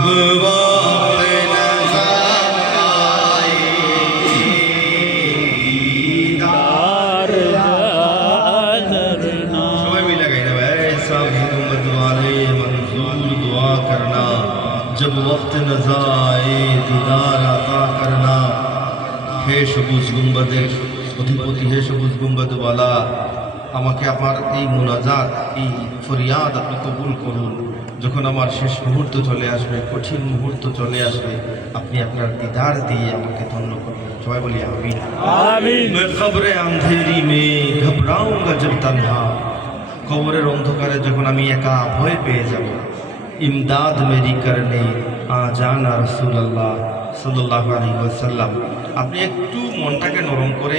जब वक्त नज़र आए दीदार करना। सबाई मिला गई ना ऐसा मोहम्मद वाले मंजूर दुआ करना, जब वक्त नज़र आए दीदार अता करना। हे সবুজ গুম্বাদের অধিপতি, হে সবুজ গুম্বাদওয়ালা, আমাকে আমার এই মুনাজাত, এই ফরিয়াদ আপনি কবুল করুন। যখন আমার শেষ মুহূর্ত চলে আসবে, কঠিন মুহূর্ত চলে আসবে, আপনি আপনার দিদার দিয়ে আমাকে ধন্য করুন। সবাই বলি আমিন আমিন। मैं कब्र अंधेरी में घबराऊंगा जब तन्हा, কবরের অন্ধকারে যখন আমি একা ভয় পেয়ে যাব, ইমদাদ মেরি করনে আ জানা রাসূলুল্লাহ সাল্লাল্লাহু আলাইহি ওয়াসাল্লাম। আপনি একটু মনটাকে নরম করে,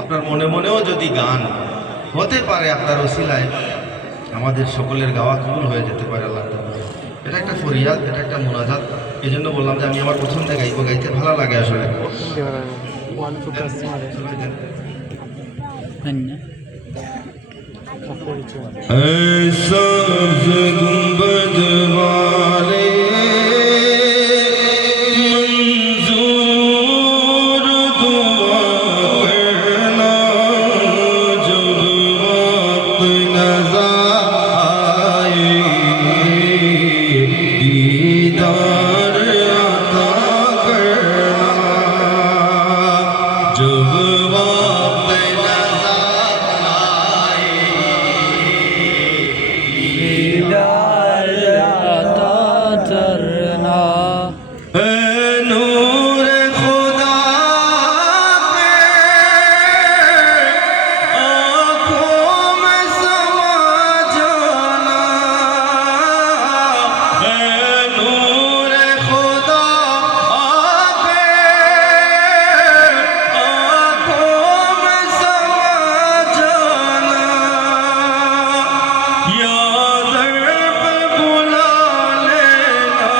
আপনার মনে মনেও যদি গান হতে পারে, আপনার ওসিলায় আমাদের সকলের গাওয়া কবুল হয়ে যেতে পারে আল্লাহ তাআলা। এটা একটা ফরিয়াদ, এটা একটা মুনাজাত। এই জন্য বললাম যে আমি আমার পছন্দে গাইবো, গাইতে ভালো লাগে আসলে। गुंबद वाले मंजूर दुआ करना, जब वक्त नज़र आए दीदार अता करना। जब वक्त नज़र आए दीदार अता करना। नूर खुदा के आँखों में समा जाना, नूर खुदा के आँखों में समा जाना। या दर पे बुला लेना,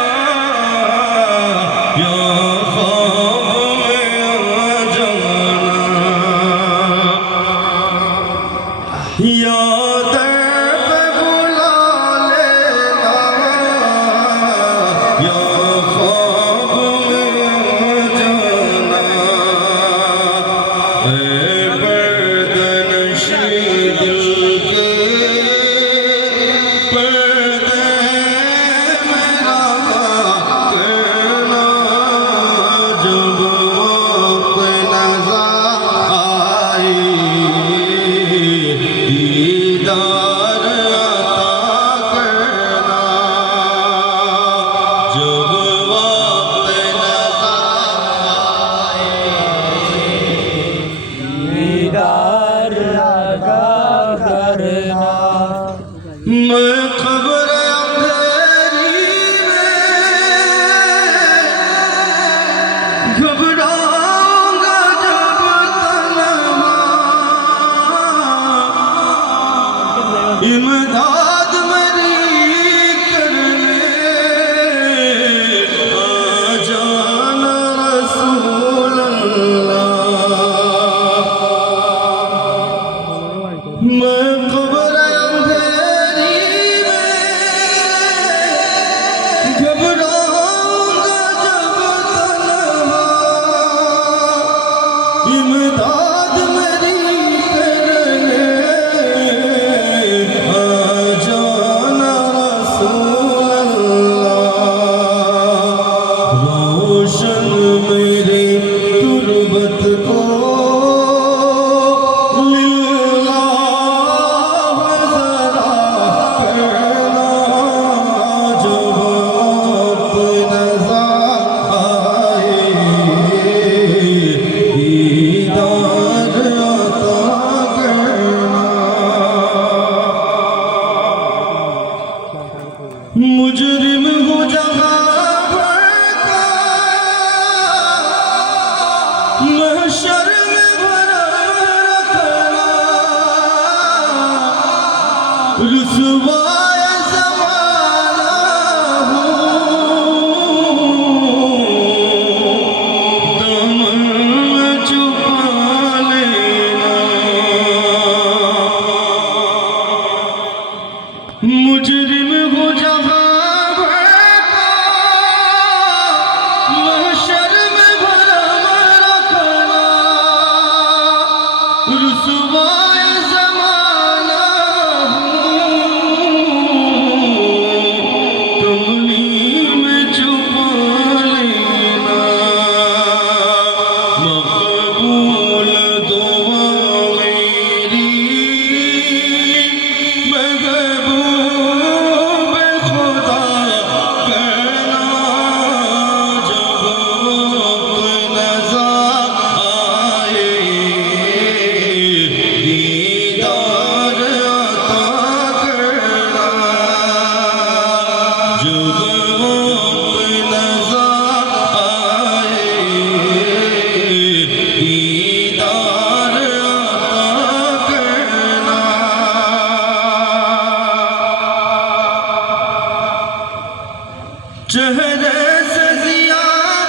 चेहरे से जिया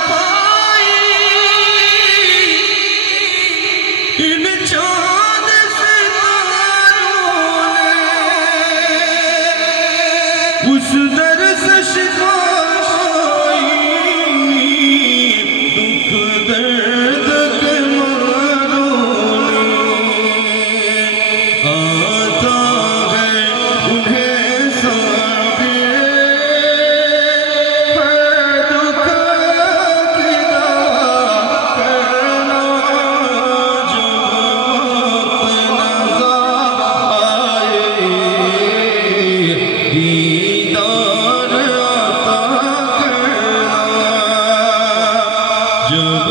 पाई इन चाँद सितारों ने, उस दर से शिफा दुख दर्द के मारों ने। आता है उन्हें साबिर है दुख की दवा करना, जब वक्त नज़र आए दीदार अता करना, जब